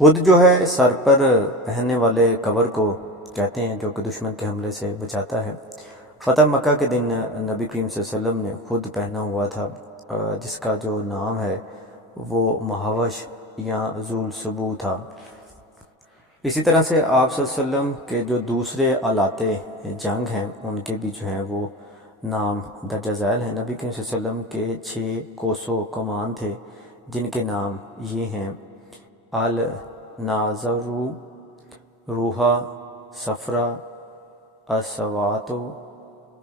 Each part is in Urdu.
خود جو ہے سر پر پہننے والے کور کو کہتے ہیں جو کہ دشمن کے حملے سے بچاتا ہے۔ فتح مکہ کے دن نبی کریم صلی اللہ علیہ وسلم نے خود پہنا ہوا تھا، جس کا جو نام ہے وہ مہوش یا ذو السبو تھا۔ اسی طرح سے آپ صلی اللہ علیہ وسلم کے جو دوسرے آلات جنگ ہیں ان کے بھی جو ہیں وہ نام درجہ ذیل ہیں۔ نبی کریم صلی اللہ علیہ وسلم کے 6 کوسو کمان تھے جن کے نام یہ ہیں: الناظر، روحا، صفرا، السوات،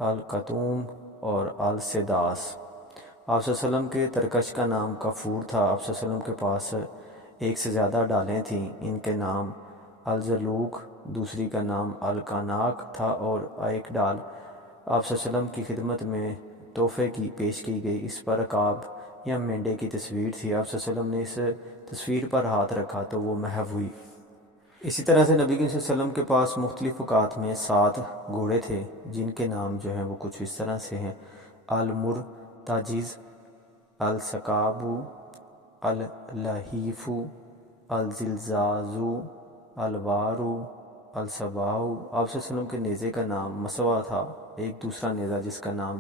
الکتوم اور السداس۔ آپ صلی اللہ علیہ وسلم کے ترکش کا نام کافور تھا۔ آپ صلی اللہ علیہ وسلم کے پاس ایک سے زیادہ ڈالیں تھیں، ان کے نام الزلوق، دوسری کا نام الکاناک تھا اور ایک ڈال آپ صلی اللہ علیہ وسلم کی خدمت میں تحفے کی پیش کی گئی۔ اس پر عقاب یا مینڈے کی تصویر تھی۔ آپ صلی اللہ علیہ وسلم نے اس تصویر پر ہاتھ رکھا تو وہ محو ہوئی۔ اسی طرح سے نبی صلی اللہ علیہ وسلم کے پاس مختلف اوقات میں 7 گھوڑے تھے جن کے نام جو ہیں وہ کچھ اس طرح سے ہیں: المرتجز، الثقاب، اللہیف، الزلزاز، الوار، الصباح۔ آپ صلی اللہ علیہ وسلم کے نیزے کا نام مسوا تھا، ایک دوسرا نیزہ جس کا نام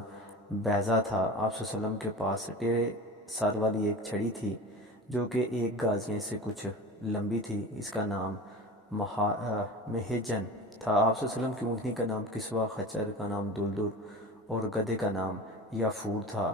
بیضہ تھا۔ آپ صلی اللہ علیہ وسلم کے پاس ٹیڑھے سر والی ایک چھڑی تھی جو کہ ایک گازیے سے کچھ لمبی تھی، اس کا نام مہجن تھا۔ آپ صلی اللہ علیہ وسلم کی اونٹنی کا نام کسوہ، خچر کا نام دلدل اور گدھے کا نام یافور تھا۔